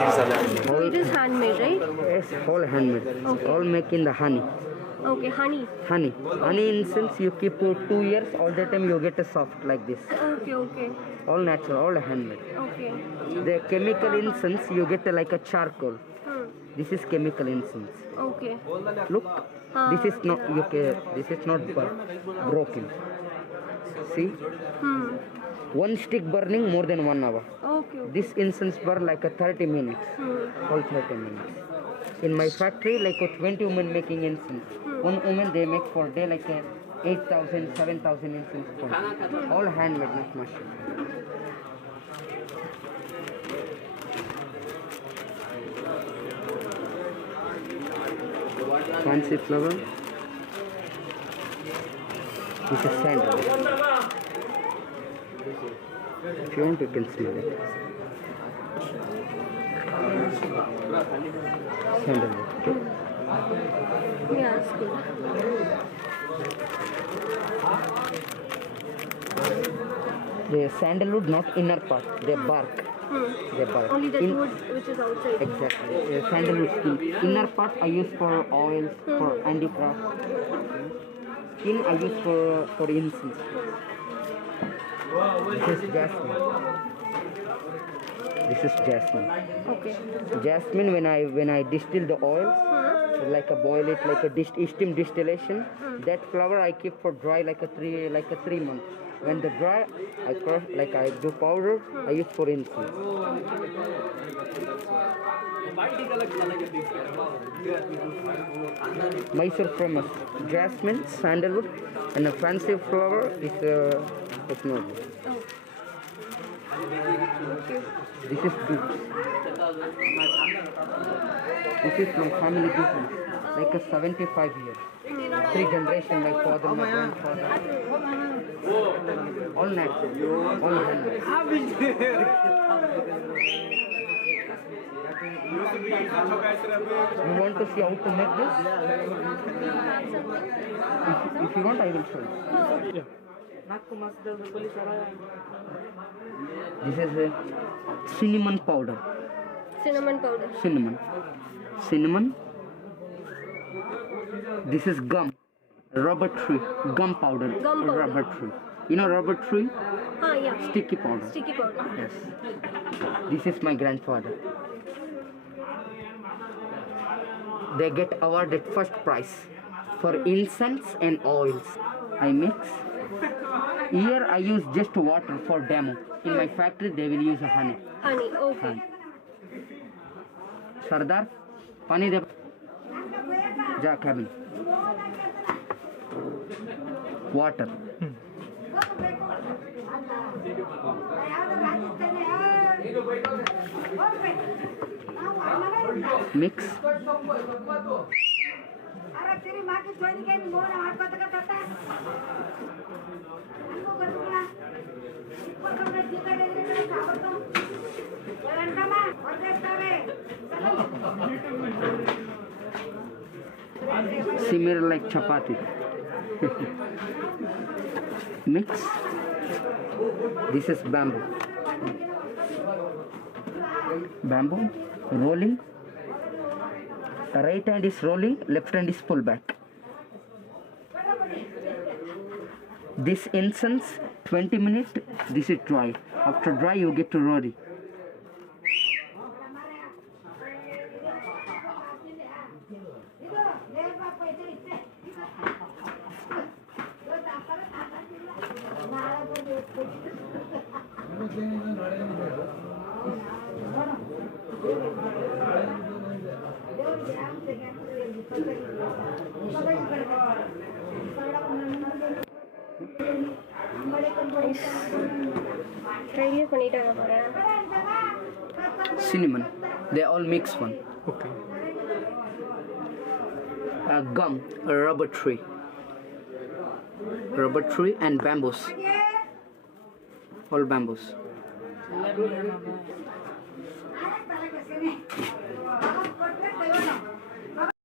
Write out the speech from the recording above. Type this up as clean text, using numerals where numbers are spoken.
So it is handmade, right? Yes, all handmade. Okay. All make in the honey. Okay, honey. Honey incense you keep for 2 years. All the time you get a soft like this. Okay, okay, All natural, all handmade. okay. The chemical incense you get like a charcoal. Hmm. This is chemical incense. Okay. Look, this is not this is not broken. See, Hmm. one stick burning more than 1 hour. Okay. This incense burn like a 30 minutes. All 30 minutes. In my factory, like a 20 women making incense. One woman they make for day like a 8,000, 7,000 incense per day. All handmade, not machine. Fancy flower. This is sandalwood. If you want, you can smell it. Sandalwood. Yeah, it's good. The sandalwood, not inner part, the bark. The bark. Only the wood which is outside. Exactly. Sandalwood skin. Inner part I use for oils, for handicraft. Skin I use for incense. This is jasmine. This is jasmine. Okay. Jasmine when I distill the oils, like a boil it like a steam distillation. That flower I keep for dry like a 3 months. When the dry, I crush like I do powder. I use for incense. Mysore famous jasmine, sandalwood, and a fancy flower is technology. This is boots. This is my family business, like a 75 years. 3 generations, my father, my grandfather. All natural, all handmade. You want to see how to make this? If you want, I will show you. This is a cinnamon powder. Cinnamon powder. Cinnamon. This is gum. Rubber tree. Gum powder. Gum powder. Rubber tree. You know rubber tree? Ah, yeah. Sticky powder. Sticky powder. Yes. This is my grandfather. They get awarded first prize for incense and oils. I mix. Here I use just water for demo. In my factory they will use honey. Honey, okay. Sardar, pani de. Ja cabin. Water. Mix. Similar like chapati. Mix. This is bamboo. Rolling. The right hand is rolling, left hand is pull back. This incense 20 minutes, this is dry. After dry you get to rodi. Cinnamon. They all mix one. Okay. Gum, a rubber tree and bamboos. All bamboos.